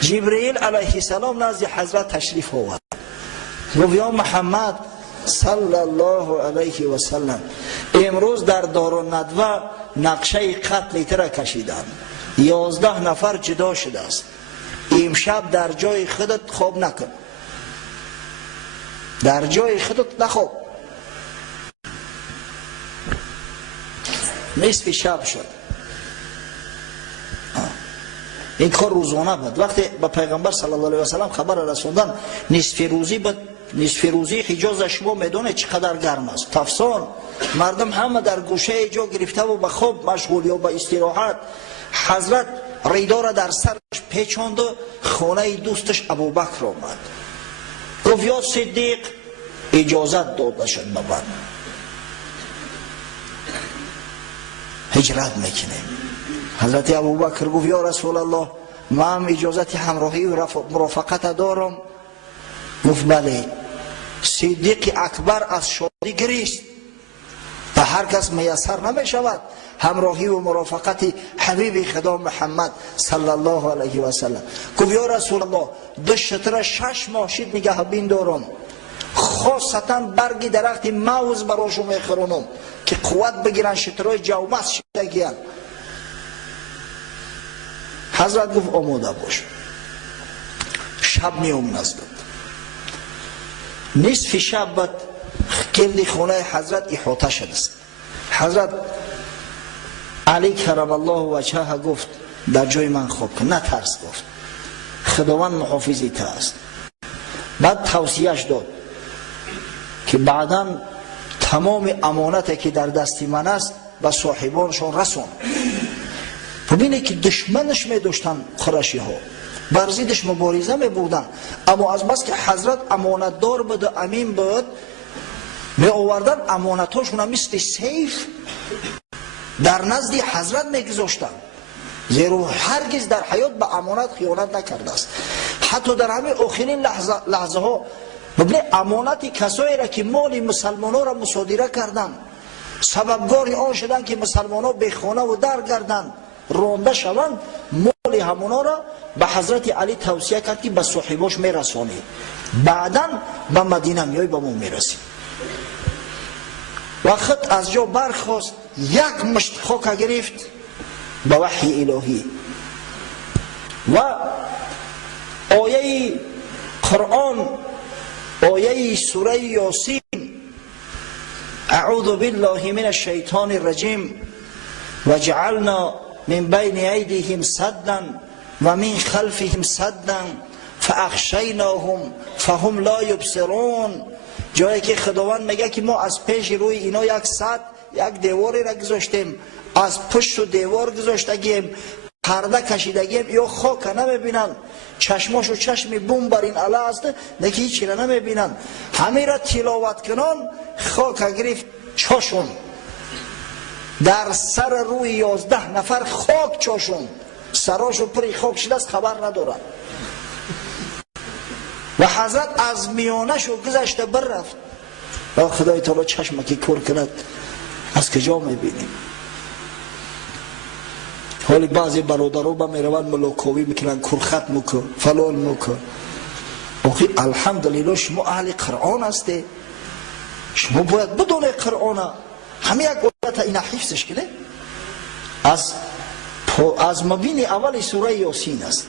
جبرئیل علیه السلام نزد حضرت تشریف آورد. گفت یا محمد صلی الله علیه و سلم، امروز در دارالندوه نقشه قتل تر کشیدن، 11 نفر جدا شده است. امشب در جای خودت خواب نکن، در جای خودت نخواب. نصف شب شد. این کار روزانه بود. وقتی به پیغمبر صلی الله علیه و سلم خبر رسوندن نصف روزی بود، نصف روزی حجاز شما میدونه چقدر گرم است. تفسان مردم همه در گوشه جا گرفته و به خواب مشغول یا به استراحت. حضرت ریدا را در سرش پیچاند و خانه دوستش ابوبکر آمد. گفت یا صدیق اجازت داده شد ببر، هجرت میکنیم. حضرت ابوبکر گفت یا رسول الله من هم اجازت همراهی و مرافقت دارم. گفت بله. صدیق اکبر از شادی گریست. به هر کس میسر نمی شود همراهی و مرافقت حبیب خدا محمد صلی الله علیه و سلم. گفت یا رسول الله دو شتر 6 ماشید نگه بین دارم، خاصتا برگ درخت موز براشو میخرونم که قوت بگیرن، شترهای جومس شدگیان. حضرت گفت آماده باش. شب میومن است. نصف شب بعد گرد خانه حضرت احاطه شده است. حضرت علی کرم الله وجهه گفت در جای من خواب کن، نترس. گفت خداوند محافظی تو است. بعد توصیهش داد که بعدا تمام امانتی که در دستی من است به صاحبانشان رسون. ببینه که دشمنش می داشتن قریشی ها، بر ضدش مبارزه می بودن، اما از بس که حضرت امانت دار بود و امین بود، می آوردن امانتاشون مثل سیف در نزد حضرت می گذاشتن. زیرا هرگز در حیات به امانت خیانت نکرده است. حتی در همه آخرین لحظه ها ببینید امانت کسایی را که مال مسلمان ها را مصادره کردن، سببگار آن شدن که مسلمان ها به خانه و در گردن رانده شوند، مال همونا را به حضرت علی توصیه کرد که به صاحباش میرسانی، بعدا به مدینه میای به ما میرسی. وقت از جا برخواست، یک مشت خاک گرفت به وحی الهی و آیه قرآن، آیه سوره یاسین، اعوذ بالله من الشیطان الرجیم وجعلنا من بین ایدیهم سدا و من خلفهم سدا فاغشیناهم فهم لا یبصرون. جایی که خداوند میگه که ما از پیش روی اینا یک سد، یک دیواری را گذاشتیم، از پشت و دیوار گذاشتگیم، پرده کشیدگیم، یا خاک نمیبینن، چشماشو چشم بوم بر این علا است نکه هیچی را نمیبینن. همه را تلاوت کنان خاک گرفت چاشون، در سر روی 11 نفر خاک چاشون، سراشو پری خاک شده است، خبر ندارن. و حضرت از میانشو گذشته بر رفت. و خدای تعالی چشمکی کور کند از کجا میبینیم. حالی بعضی برادرها با میروند ملاکاوی میکنن، کرخط مکن فلان مکن. آخی الحمدلله شما اهل قرآن هستی، شما باید بدونه قرآن همه یک آیت اینا حفظش کنه. از مبین اول سوره یاسین است.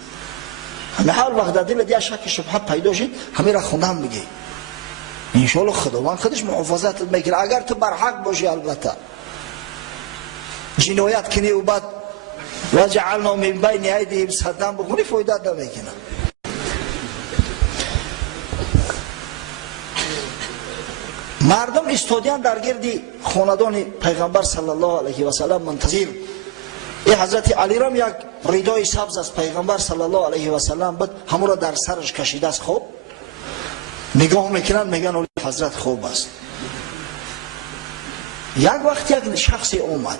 همه هر وقت در دل دیگه شک شبهه پیدا شد همه را خوندن میگه، انشاءالله خداوند خودش محافظت میکنه. اگر تو بر حق باشی البته، جنایت کنی و بعد وجعلنا من بین ایدیهم سدا بخونی فایدت نمیکنه. مردم استادیان در گردی خاندان پیغمبر صلی الله علیه و سلم منتظر. این حضرت علی رام یک ردای سبز از پیغمبر صلی الله علیه و سلم بود، همون را در سرش کشیده است. خوب نگاه میکنن، میگن حضرت خوب است. یک وقت یک شخصی اومد،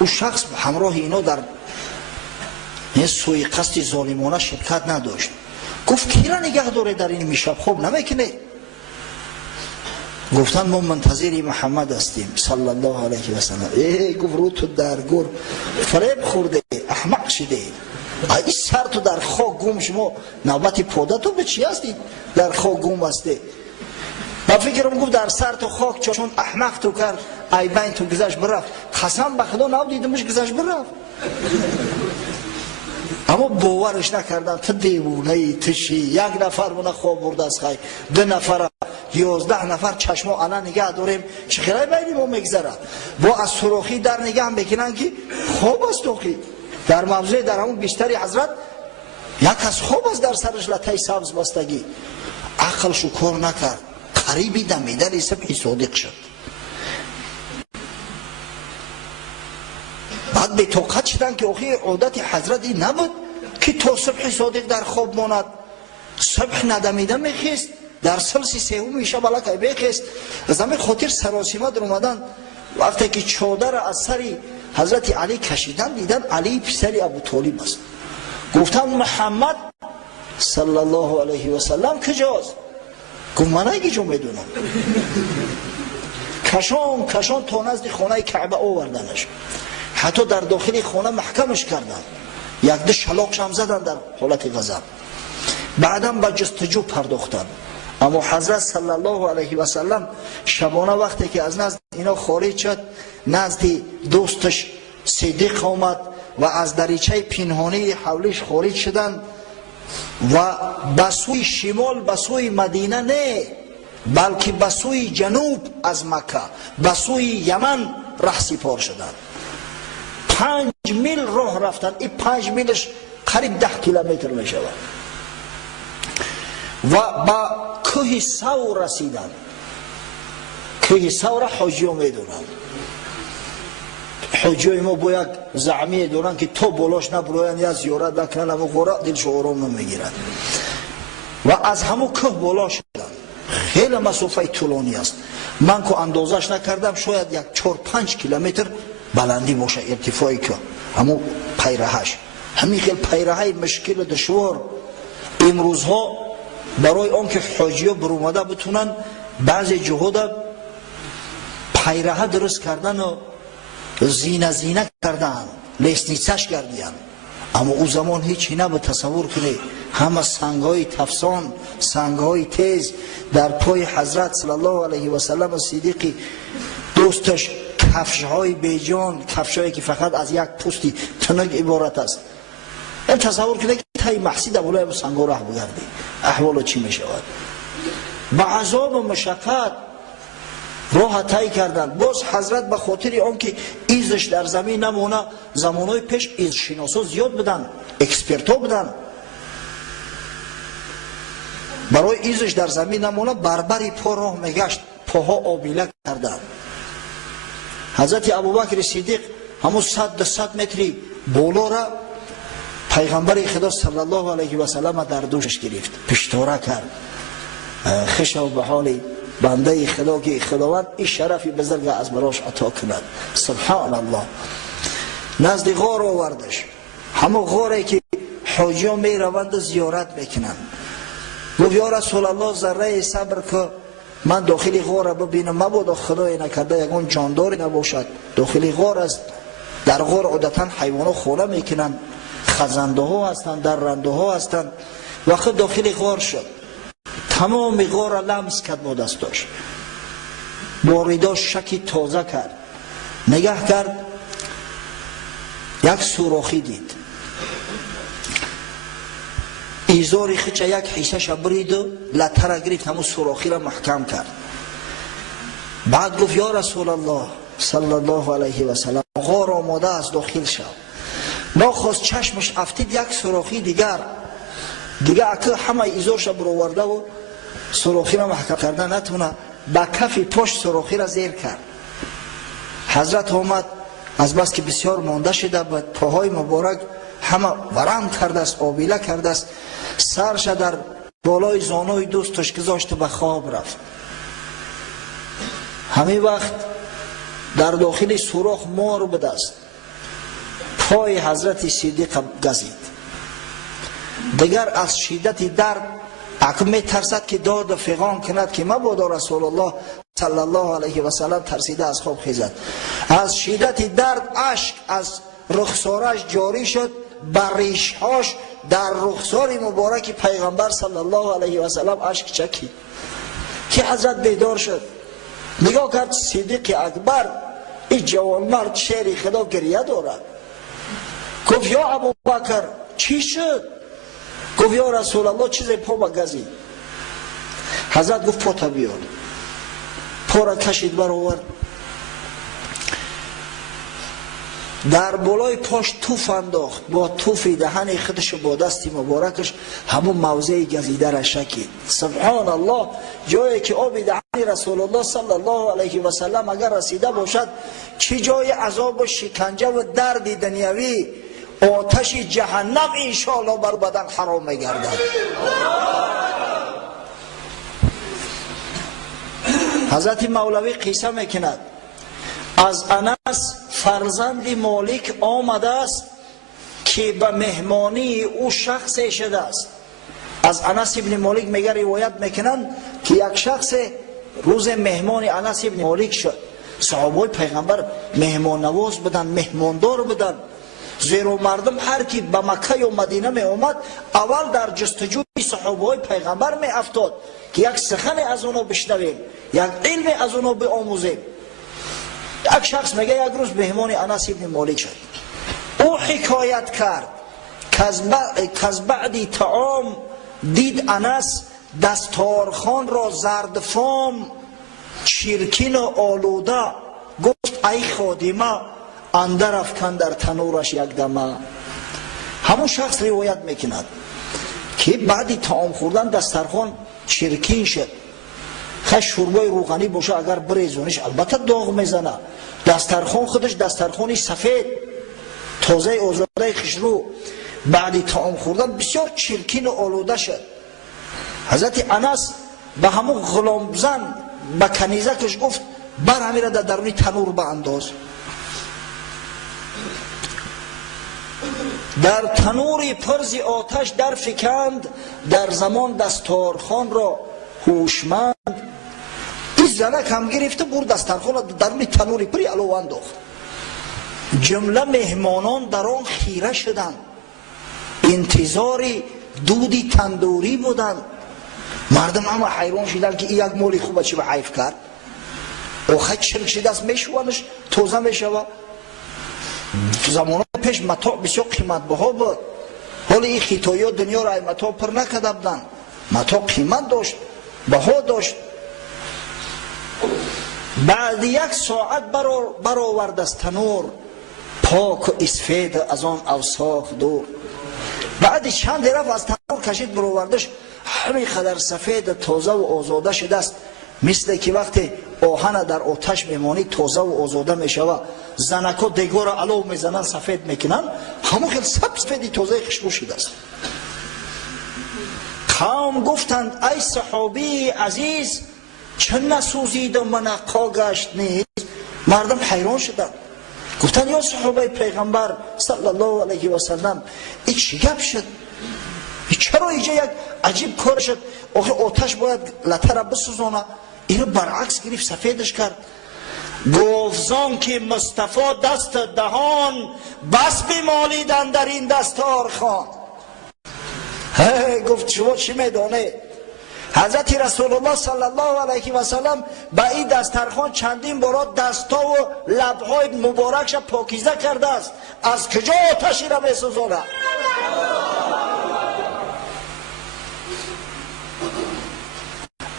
او شخص همراه اینا در این سوی قصد ظالمانه شرکت نداشت. گفت کی را نگه داره در این میشب، خوب نمیکنه؟ گفتن ما منتظر محمد هستیم صلی الله علیه و سلم. گفت رو تو درگور فریب خورده، احمق شده. این سر تو در خاک گم، شما نوبت پاده تو به چی هستید در خاک گم هستی؟ من فکرم گفت در سر تو خاک چون احمق تو کرد ای بین تو گذشت برفت. قسم به خدا نبودیدمش گذشت برفت. اما باورش نکردم. تو دیوونه ای، تو چی؟ یک نفر مونه خواب برده از خیلی، 2 نفر 11 نفر چشما الان نگه داریم چه خیلی بینیم و میگذره. با از سراخی در نگه هم بکنن که خواب است. توقی در موضوع در همون بیشتری حضرت یک از خواب است در سرش لطه سبز بستگی. عقلشو کار نکرد، قریبی دمیدن صبح صادق شد. بعد به طاقت شدن که آخی عادت حضرتی نبود که تا صبح صادق در خواب ماند. صبح ندمیده میخیست، در سلسی سهوم میشه بلکه بخیست. از همه خاطر سراسیمه در اومدن وقتی که چادر از سری حضرت علی کشیدن دیدن علی پسر ابو طالب است. گفتم محمد صلی الله علیه و سلم کجاست؟ گفت من اگه میدونم. کشان تا نزد خانه کعبه آوردنش، حتی در داخل خانه محکمش کردن، 1-2 شلاقش هم زدن در حالت غضب. بعدم به جستجو پرداختن. اما حضرت صلی الله علیه و سلم شبانه وقتی که از نزد اینا خارج شد، نزد دوستش صدیق آمد و از دریچه پنهانی حولش خارج شدن و به سوی شمال، به سوی مدینه نه، بلکه به سوی جنوب از مکه، به سوی یمن رهسپار شدند. 5 میل راه رفتن. این 5 میلش قریب 10 کیلومتر می شود و با کوه ثور رسیدن. کوه ثور حاجی ها می دونن. حاجی ما با یک زعمی دارن که تو بالاش نبروین یا زیارت نکنن، اما خورا دلش آرام نمیگیرن و از همون کوه بالا شدن. خیلی مسافه طولانی است. من که اندازش نکردم شاید 4-5 کیلومتر بلندی باشه ارتفاعی که، اما پیرهش همین خیلی پیرهی مشکل دشوار. امروزها برای آنکه حاجی ها برومده بتونن بعضی جهود پیره درست کردن و زینه کردن، لیسنیسش کردن. اما او زمان هیچی نبود. تصور کنید همه سنگهای تفسان، سنگهای تیز در پای حضرت صلی الله علیه و سلم صدیقی دوستش، کفشهای بیجان، کفشهایی که فقط از یک پوستی تنگ عبارت است. این تصور کنید که تای محسی در بالای سنگها راه بگردی احوال چی می شود. با عذاب و مشقت راه طی کردن. باز حضرت به خاطر آنکه ایزش در زمین نمونه، زمانهای پیش ایز شناسا زیاد بدن، اکسپرتا بدن، برای ایزش در زمین نمونه بربری پا راه میگشت، پاها آبیله کردن. حضرت ابوبکر صدیق همون 100 متری بالا را پیغمبر خدا صلی الله علیه و سلم در دوشش گرفت، پشتواره کرد. خشا به حال بنده خدا که خداوند این شرفی بزرگ از براش عطا کند. سبحان الله. نزد غار آوردش، همون غاری که حاجی ها می روند زیارت میکنن. گفت یا رسول الله ذره صبر که من داخل غار ببینم، مبادا خدای نکرده یکون جانداری نباشد. داخل غار است. در غار عادتا حیوانات خونه میکنن، خزنده ها هستند، درنده ها هستند. وقت داخل غار شد، تمام غار را لمس کرد با دستاش، باریداش شکی تازه کرد، نگاه کرد، یک سوراخی دید. ایزاری خیچه یک حیشه شبرید و لطه را گرفت، همون سوراخی را محکم کرد. بعد گفت یا رسول الله صلی الله علیه و سلم غار آماده از داخل شد. ناخواست چشمش افتید یک سوراخی دیگر اکه همه ایزارش برآورده و سوراخی را محکم کرده نتونه، با کف پشت سوراخی را زیر کرد. حضرت آمد، از بس که بسیار مانده شده بود، پاهای مبارک همه ورم کرده است، آبیله کرده است، سرش در بالای زانوی دوستش گذاشته به خواب رفت. همین وقت در داخل سوراخ مار بوده است. پای حضرت صدیق گزید. دیگر از شدت درد عقب می ترسد که داد و فغان کند که مبادا رسول الله صلی الله علیه و سلم ترسیده از خواب خیزد. از شدت درد اشک از رخسارش جاری شد بر ریشهاش در رخسار مبارک پیغمبر صلی الله علیه و سلم اشک چکید که حضرت بیدار شد. نگاه کرد صدیق اکبر، این جوانمرد شیر خدا گریه دارد. گفت یا ابوبکر چی شد؟ گفت یا رسول الله چیزی پا بگزید. حضرت گفت پا بیار. پا را کشید برآورد، در بالای پاش توف انداخت، با توف دهن خودش با دست مبارکش همون موضع گزیده را شکید. سبحان الله، جایی که آب دهن رسول الله صلی الله علیه و سلم اگر رسیده باشد، چه جای عذاب و شکنجه و درد دنیوی، آتش جهنم انشاءالله بر بدن حرام میگردد. حضرت مولوی قصه میکند از انس فرزند مالک آمده است که به مهمانی او شخص شده است. از انس ابن مالک میگه روایت میکنند که یک شخص روز مهمان انس ابن مالک شد. صحابه پیغمبر مهمان نواز بودن، مهماندار بودن، زیرا مردم هر کی به مکه و مدینه می آمد اول در جستجوی صحابه پیغمبر می افتاد که یک سخن از اونو بشنویم، یک علم از اونو بیاموزیم. یک شخص میگه یک روز مهمان انس ابن مالک شد. او حکایت کرد که از بعدی طعام دید انس دستارخوان را زردفام، چرکین و آلوده. گفت ای خادمه اندر افکن در تنورش یک دمه. همون شخص روایت میکند که بعدی طعام خوردن دسترخوان چرکین شد. خش شوربای روغنی باشه اگر بریزونش البته داغ میزنه. دسترخوان خودش دسترخوانی سفید تازه آزاده خشرو، بعدی طعام خوردن بسیار چرکین و آلوده شد. حضرت انس به همون غلام زن به کنیزه کش گفت بر همیره در درونی تنور به انداز. در تنور پرز آتش در فکند، در زمان دستارخوان را هوشمند. این زنک هم گرفته برد دستارخوان درون تنوری پری علو انداخت. جمله مهمانان در آن خیره شدند، انتظار دودی تندوری بودند. مردم همه حیران شدند که این یک مولی خوبه چی به حیف کرد. آخه چرک شده است میشوانش توزه میشوه. زمان پیش متاع بسیار قیمت بها بود، حالا این خیتایی ها دنیا را متاع پر نکده بودن. متاع قیمت داشت، بها داشت. بعد یک ساعت برآورد از تنور، پاک و اسفید از آن اوساخ دور. بعد چند رفت از تنور کشید برآوردش، همین قدر سفید تازه و آزاده شده است، مثل که وقتی آهن در آتش میمانی تازه و آزاده میشوه، زنکا دیگار علو میزنن سفید میکنن، همون خیلی سفید تازه خوشبو شده است. قوم گفتند ای صحابی عزیز چه نسوزید و منقا گشت نیست؟ مردم حیران شدند، گفتند یا صحابه پیغمبر صلی الله علیه و سلم این چی گپ شد؟ چرا اینجا یک عجیب کار شد؟ آتش باید لطه را بسوزانه، این رو برعکس گرفت سفیدش کرد. گفت زان که مصطفی دست دهان بس بمالیدن در این دستارخوان. گفت شما چی میدانه؟ حضرت رسول الله صلی الله علیه و سلم به این دسترخوان چندین بار دستا و لبهای مبارکش پاکیزه کرده است، از کجا آتشی را میسوزانه؟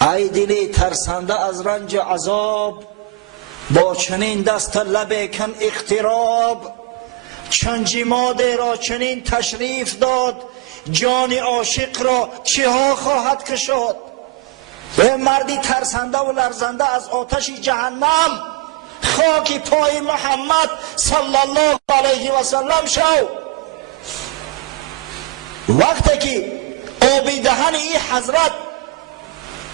ای دلی ترسنده از رنج عذاب، با چنین دست لب کن اقتراب. چون جماد را چنین تشریف داد، جان عاشق را چه ها خواهد کشاد. و مردی ترسنده و لرزنده از آتش جهنم، خاک پای محمد صلی الله علیه و سلم شو. وقتی که آب دهن این حضرت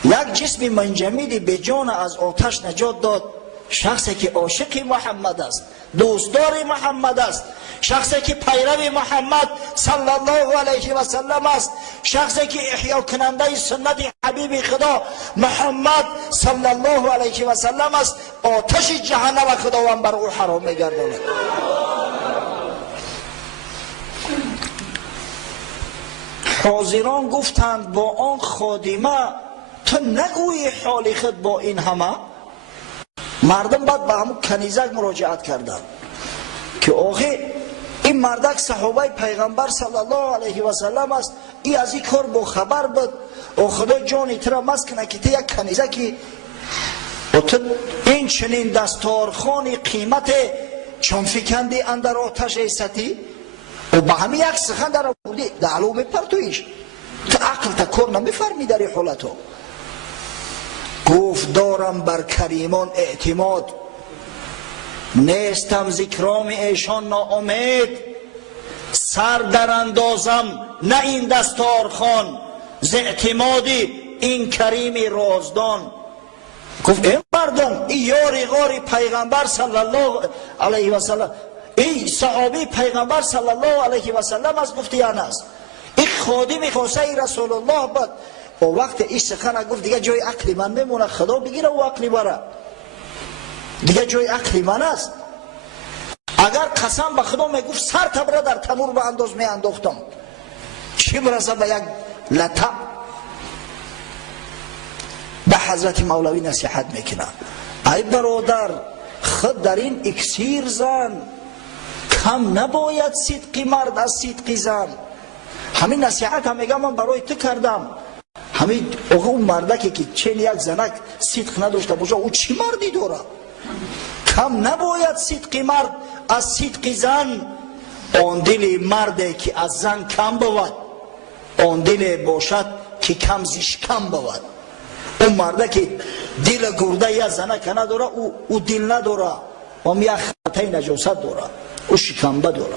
یک جسم منجمدی به جان از آتش نجات داد، شخصی که عاشق محمد است، دوستدار محمد است، شخصی که پیرو محمد صلی الله علیه و سلم است، شخصی که احیا کننده سنت حبیب خدا محمد صلی الله علیه و سلم است، آتش جهنم خداوند بر او حرام میگرداند. حاضران گفتند با آن خادمه تو نگویی حال خود با این همه. مردم بعد به همون کنیزک مراجعت کردند که آخه این مردک صحابه پیغمبر صلی الله علیه و سلم است، این از این کار با خبر بود و خدا جانی ترا مسکنه که تو یک کنیزکی و تو این چنین دستارخانی قیمت چون فکندی اندر آتش ایستی و به همین یک سخن در آوردی در علوم پرتویش تو عقل تا کار نمیفرمی در این حالتو. گفت دارم بر کریمان اعتماد، نیستم ذکرام ایشان ناامید، سر در اندازم نه این دستارخان ز اعتمادی این کریم رازدان. گفت این مردم این یاری غاری پیغمبر صلی الله علیه و سلم، این صحابی پیغمبر صلی الله علیه و سلم از گفتی یا نه؟ این خادم خواسته رسول الله بود و وقت این سخن گفت دیگه جای عقلی من میمونه، خدا بگیره و عقلی بره، دیگه جای عقلی من است. اگر قسم به خدا میگفت سر تبره در تنور به انداز میانداختم، چی برسه به یک لطه. به حضرت مولوی نصیحت میکنه ای برادر خود در این اکسیر زن، کم نباید صدقی مرد از صدقی زن. همین نصیحت هم میگم من برای تو کردم. همین اون مردکی که چین یک زنک صدق نداشته باشه او چی مردی داره؟ کم نباید صدقی مرد از صدقی زن، آن دل مرده که از زن کم بود، آن دل باشد که کم زیش کم بود. اون مرده که دل گرده یا زنک نداره او دل نداره، هم یک خطای نجاست داره، او شکمبه داره.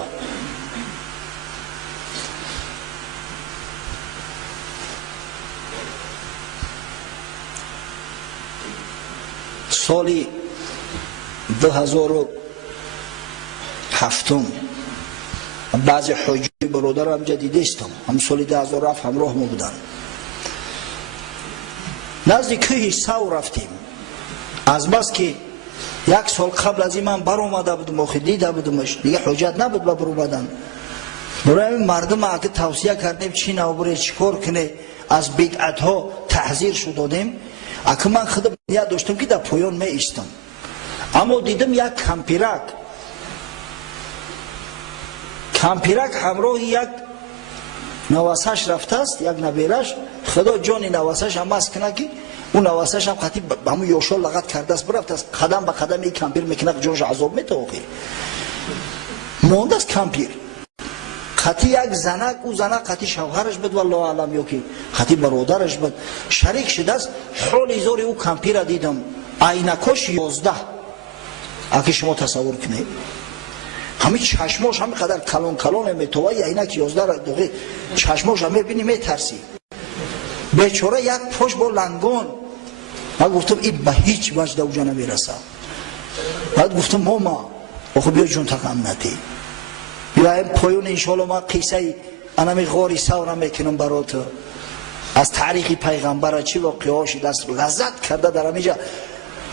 سالی 2007 بعضی حجی برادر هم جدیده استم، هم سالی 2007 همراه ما بودن، نزدیک کوه سو رفتیم. از بس که یک سال قبل از این من بر اومده بودم و دیده بودمش، دیگه حجت نبود با بر اومدن. برای مردم اگه توصیه کردیم چی نبره چی کار کنه، از بدعت ها تحذیر شد دادیم. اگه من خودم نیت داشتم که در پایان می ایستم، اما دیدم یک کمپیرک همراه یک نواسش رفته است، یک نبیرش. خدا جان نواسش هم است کنه که اون نواسش هم خطی به همون یوشا لغت کرده است، برفت است قدم به قدم این کمپیر میکنه که جانش عذاب میتوقی مونده است. کمپیر خطی یک زنک، او زنک خطی شوهرش بود والله اعلم یا که خطی برادرش بود، شریک شده است. حال زور او کمپیر دیدم عینکاش 11 اگه شما تصور کنید، همین چشماش همین قدر کلون میتوای عینک 11 دقیقه چشماش هم میبینی میترسی. بیچاره یک پاش با لنگون. من گفتم این به هیچ وجه اوجا نمیرسه. بعد گفتم ماما آخه بیا جون تقم نتی، بیا این پایون انشالله ما قیصه انمی غاری سورم میکنم برات از تاریخ پیغمبر چی واقعه هاشی دست لذت کرده در همیجا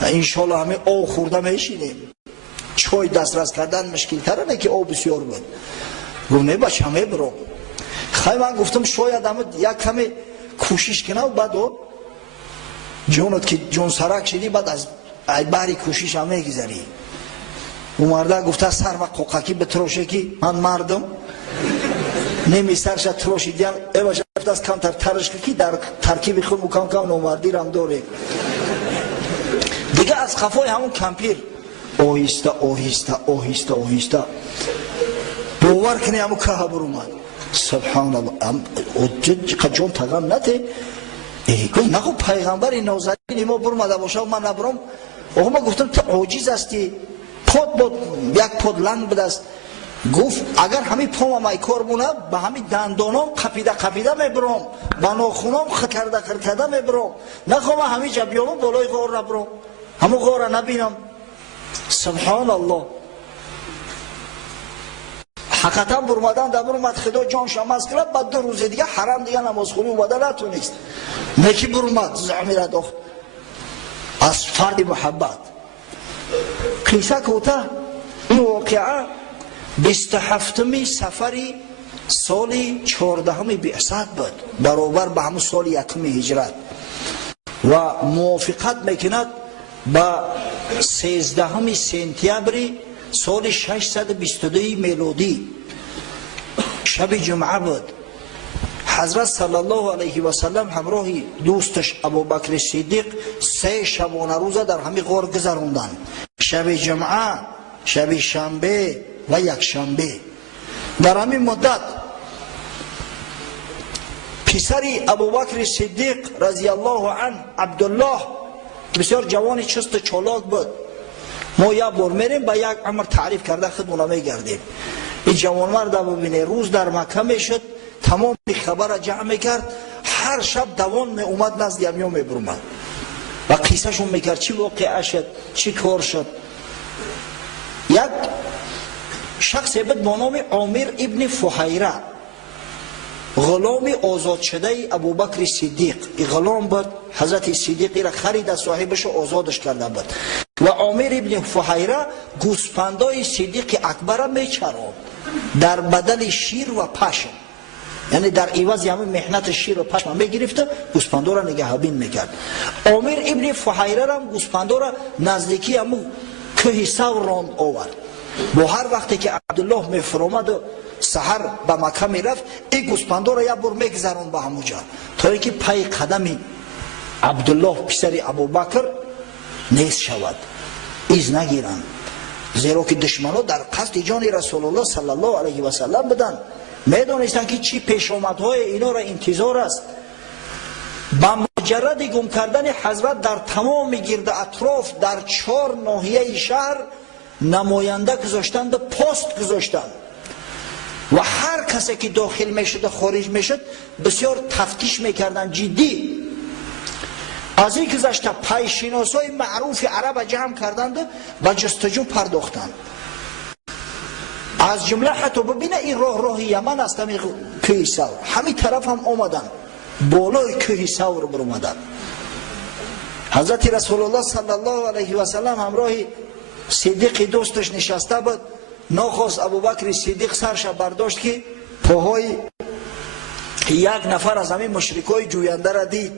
انشالله همه آب خورده میشینیم. چای دسترس کردن مشکل تره نه که آب بسیار بود. گفت نه بچه همه برو. خیلی من گفتم شاید همه یک کمی کوشش کنه و بعد جونت که جون سرک شدی بعد از بری کوشش همه گذاری. اون مرده گفته سر و قوقکی به تروشه که من مردم نمی سرش تروشی دیان ایواش رفت از کمتر ترش که در ترکیب خود مکان کم نومردی رم داره دیگه. از خفای همون کمپیر آهسته آهسته آهسته آهسته باور کنی همون که برو من سبحان الله جون تقام نته. گفت نخو پیغمبر نازنین ما برمده باشه و من نبرم. آقا ما گفتم تو عاجز هستی، پاد بود یک پاد لنگ بود است. گفت اگر همین پام ای کار مونه به همین دندانام قپیده میبرم، با ناخونام کرده میبرم، نخوام همین جا بیام بالای غار نبرم، همون غار نبینم. سبحان الله. حقیقتا برمدن در برمد خدا جان شماز کرد. بعد 2 روز دیگه حرم دیگه نماز خونی اومده نتونست. نکی برمد زعمی را داخت از فرد محبت. قیصه کوته این واقعه 27 سفری سال 14 بعثت بود، برابر به همون سال 1 هجرت، و موافقت میکند به 13 سپتامبر سال 622 میلادی، شب جمعه بود. حضرت صلی الله علیه و سلم همراه دوستش ابوبکر صدیق 3 شبانه روزه در همین غار گذراندند، شب جمعه، شب شنبه و یک شنبه. در همین مدت پسری ابوبکر صدیق رضی الله عنه عبدالله بسیار جوان چست و چالاک بود. ما یک بار میریم به یک امر تعریف کرده خودمون میگردیم. این جوان مرد ببینه روز در مکه میشد، تمام خبر را جمع میکرد، هر شب دوان می اومد نزد امیا میبرمد و قصه شون میکرد چی واقعه شد، چی کار شد. یک شخص بود با نام عامر ابن فحیره، غلام آزاد شده ابوبکر صدیق. این غلام بود، حضرت صدیقی را خرید از صاحبش آزادش کرده بود. و عامر ابن فحیره گوسفندای صدیق اکبر را میچراند در بدل شیر و پشم، یعنی در عوض همین محنت شیر و پشم میگرفت، گوسفندا را نگهبین میکرد. عامر ابن فحیره را گوسفندا را نزدیکی همو کوه ثور راند آورد. با هر وقتی که عبدالله میفرامد و سحر به مکه میرفت، این گوسفندا را یک بار میگذراند به همونجا تا اینکه پای قدم عبدالله پسر ابوبکر نیست شود، ایز نگیرند، زیرا که دشمنان در قصد جان رسول الله صلی الله علیه و سلم بودند. میدانستند که چی پیش آمدهای اینا را انتظار است. با مجرد گم کردن حضرت در تمام گرد اطراف در 4 ناحیه شهر نماینده گذاشتند و پست گذاشتند و هر کسی که داخل میشد و خارج میشد بسیار تفتیش میکردند جدی. از این گذشته پیشناسای معروف عرب جمع کردند و جستجو پرداختند. از جمله حتی ببینه این راه یمن است، همین کوه ثور، همین طرف هم آمدن، بالای کوه ثور برآمدن. حضرت رسول الله صلی الله علیه و سلم همراه صدیق دوستش نشسته بود. ناخواست ابوبکر صدیق سرش برداشت که پاهای یک نفر از همین مشرکای جوینده را دید.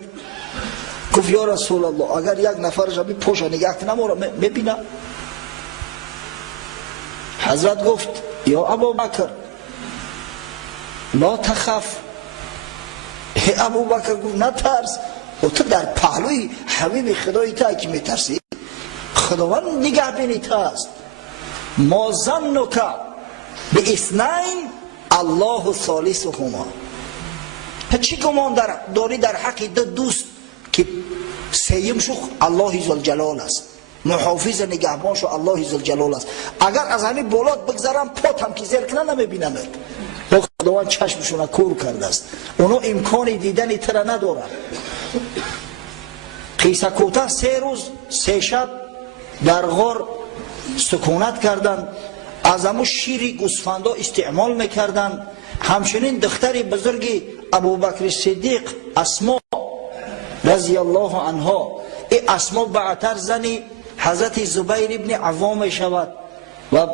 گفت یا رسول الله اگر یک نفرش همین پاش نگه کنم ما را میبینه. حضرت گفت یا ابوبکر لا تخف. ابوبکر گفت نترس، و تو در پهلوی حبیب خدای تا که میترسی؟ خداوند نگهبانی تو است. ما ظنک باثنین الله ثالثهما. چی گمان داری در حق دو دوست که سیم شو الله ذوالجلال است، محافظ نگهبان شو الله ذوالجلال است. اگر از همین بولاد بگذارم پاتم که زیر کنه نمیبینند. خداوند چشمشون کور کرده است، اونا امکان دیدن تر ندارن. قیس کوتاه 3 روز 3 شب در غار سکونت کردند، از همون شیر گوسفندا استعمال میکردند. همچنین دختر بزرگ ابوبکر صدیق اسما رضی الله عنها، این اسما بعدتر زنی حضرت زبیر ابن عوام می شود و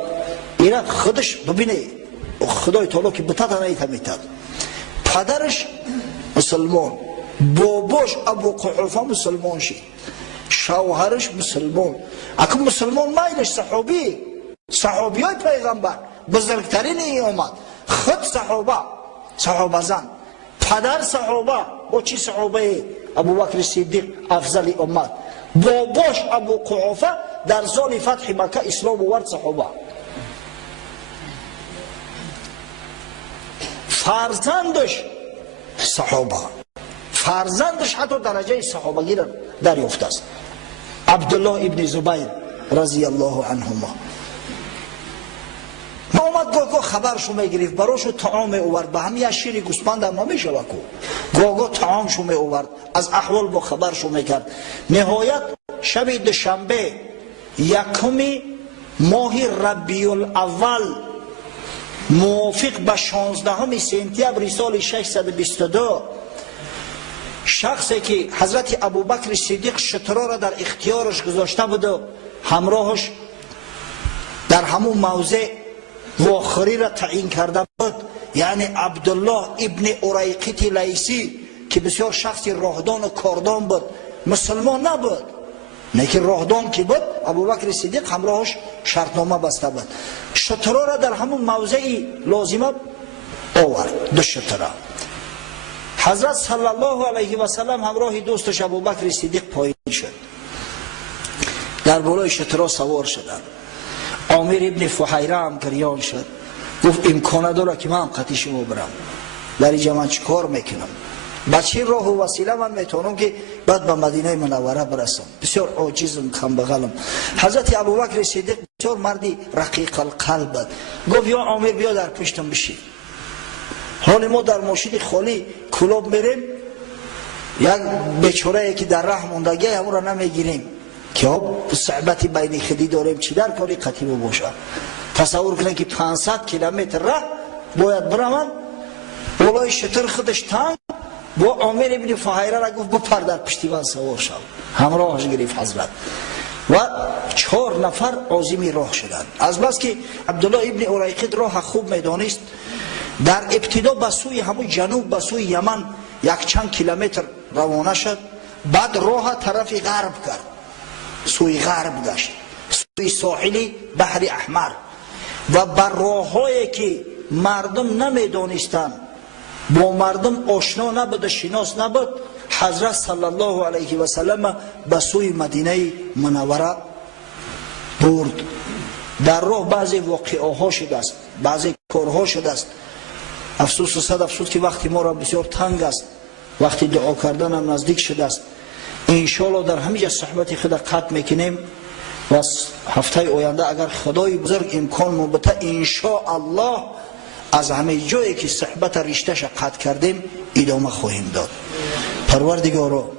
اینا خودش ببینه خدای تعالی که بتاتا نیتمیتد. پدرش مسلمان، باباش ابو قحافه مسلمان شد، شوهرش مسلمان. اکه مسلمان مایلش صحابی های پیغمبر بزرگترین ای آمد، خود صحابه زن، پدر صحابه با چی صحابه ابوبکر صدیق افضل امت، باباش ابو قحافه در سال فتح مکه اسلام آورد صحابه. فرزندش صحابه، فرزندش حتی درجه صحابگی را دریافته است، عبدالله ابن زبیر رضی الله عنهما. ما اومد گاه خبرشو میگرفت، براشو طعام اوورد، به همین شیر گوسفند هم نمیشه وکو گاه طعامشو می اوورد، از احوال با خبرشو میکرد. نهایت شب دوشنبه 1 ماه ربیع الاول موافق به 16 سپتامبر سال 622 شخصی که حضرت ابوبکر صدیق شترا را در اختیارش گذاشته بود و همراهش در همون موضع واخری را تعیین کرده بود، یعنی عبدالله ابن اریقط لیثی که بسیار شخصی راهدان و کاردان بود، مسلمان نبود، نه که راهدان که بود، ابوبکر صدیق همراهش شرطنامه بسته بود. شترها را در همون موضعی لازمه آورد، دو شترها. حضرت صلی الله علیه و سلم همراه دوستش ابوبکر صدیق پایین شد، در بالای شترها سوار شدند. عامر ابن فحیره هم گریان شد، گفت امکان داره که من قطعی شما برم، در اینجا من چی کار میکنم؟ با چه راه و وسیله من میتونم که بعد به مدینه منوره برسم؟ بسیار عاجزم، کم بغلم. حضرت ابوبکر صدیق بسیار مردی رقیق القلب بود. گفت یا عامر بیا در پشتم بشی، حال ما در ماشین خالی کلوب میریم، یک بیچاره که در راه موندگی همون را نمیگیریم که صحبتی بین خودی داریم، چی در کاری قطعی باشه. تصور کنید که 500 کیلومتر راه باید برم، بالای شتر خودش تنگ، با عامر ابن فحیره را گفت بپر در پشتی من سوار شو، همراهش گرفت حضرت و 4 نفر عازم راه شدند. از بس که عبدالله ابن اریقط راه خوب میدانست، در ابتدا به سوی همون جنوب به سوی یمن یک چند کیلومتر روانه شد، بعد راه طرف غرب کرد، سوی غرب گشت، سوی ساحل بحر احمر و بر راههایی که مردم نمیدانستند، با مردم آشنا نبود، شناس نبود، حضرت صلی الله علیه و سلم به سوی مدینه منوره برد. در راه بعضی واقعه ها شده است، بعضی کارها شده است. افسوس و صد افسوس که وقتی ما را بسیار تنگ است، وقتی دعا کردن هم نزدیک شده است. انشاءالله در همینجا صحبت خود قطع میکنیم و هفته آینده اگر خدای بزرگ امکان مبته انشاءالله از همه جایی که صحبت رشتهش قطع کردیم ادامه خواهیم داد. پروردگارا،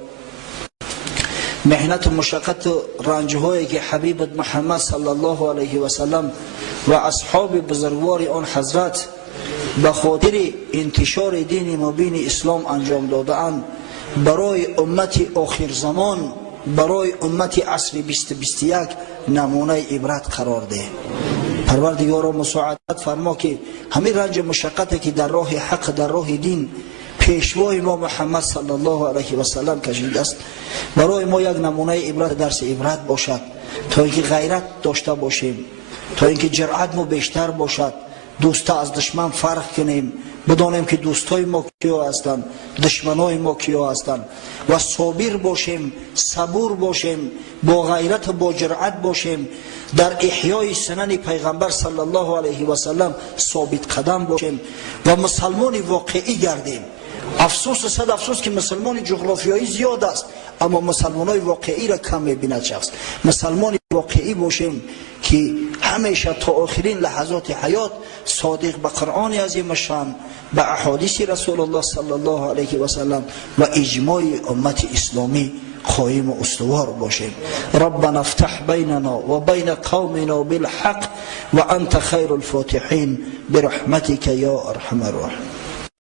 محنت و مشقت و رنجهایی که حبیبت محمد صلی الله علیه و سلم و اصحاب بزرگوار آن حضرت به خاطر انتشار دین مبین اسلام انجام داده‌اند، برای امت آخر زمان، برای امت عصر 2021 نمونه عبرت قرار ده. پروردگارا مساعدت فرما که همین رنج مشقتی که در راه حق، در راه دین پیشوای ما محمد صلی الله علیه و سلم کشیده است، برای ما یک نمونه عبرت، درس عبرت باشد، تا اینکه غیرت داشته باشیم، تا اینکه جرأت ما بیشتر باشد، دوستا از دشمن فرق کنیم، بدانیم که دوستای ما کیا هستند، دشمنای ما کیا هستند و صابر باشیم، صبور باشیم، با غیرت و با جرأت باشیم، در احیای سنن پیغمبر صلی الله علیه و سلم ثابت قدم باشیم و مسلمان واقعی گردیم. افسوس و صد افسوس که مسلمان جغرافیایی زیاد است، اما مسلمانای واقعی را کم می‌بیند شخص. مسلمان واقعی باشیم که همیشه تا آخرین لحظات حیات صادق به قرآن عظیم شان، به احادیث رسول الله صلی الله علیه و سلم و اجماع امت اسلامی قائم و استوار باشیم. ربنا افتح بیننا و بین قومنا بالحق و انت خیر الفاتحین برحمتك یا ارحم الراحمین.